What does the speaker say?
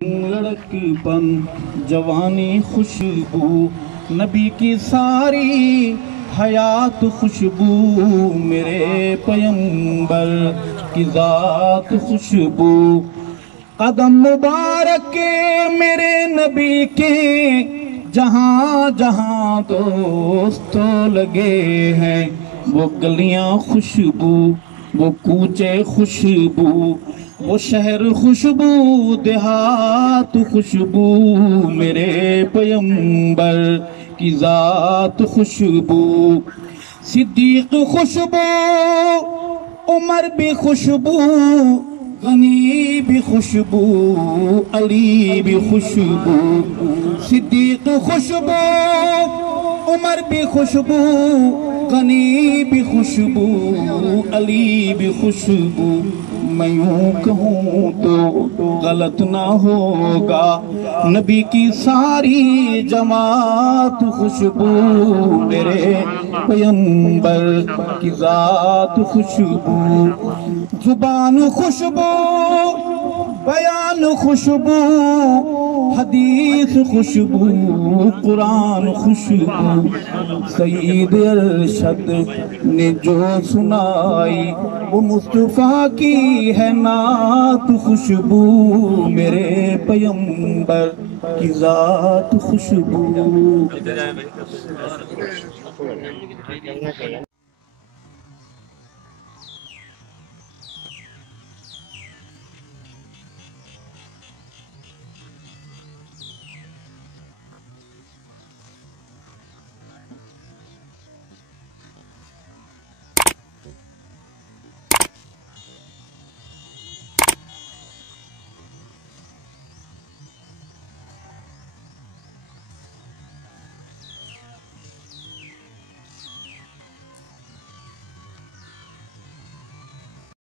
लड़कपन जवानी खुशबू नबी की सारी हयात खुशबू मेरे पैगंबर की जात खुशबू कदम मुबारक मेरे नबी के जहाँ जहाँ दोस्तों लगे हैं वो गलियाँ खुशबू वो कूचे खुशबू वो शहर खुशबू देहात खुशबू मेरे पैगंबर की जात खुशबू सिद्दीक खुशबू उमर भी खुशबू गनी भी खुशबू अली भी खुशबू सिद्दीक खुशबू उमर भी खुशबू गनी भी खुशबू अली भी खुशबू मैं यूं कहूँ तो गलत ना होगा नबी की सारी जमात खुशबू मेरे पैगंबर की जात खुशबू जुबान खुशबू बयान खुशबू हदीस खुशबू कुरान खुशबू सईद अरशद ने जो सुनाई वो मुस्तफा की है नात खुशबू मेरे पैगंबर की जात खुशबू।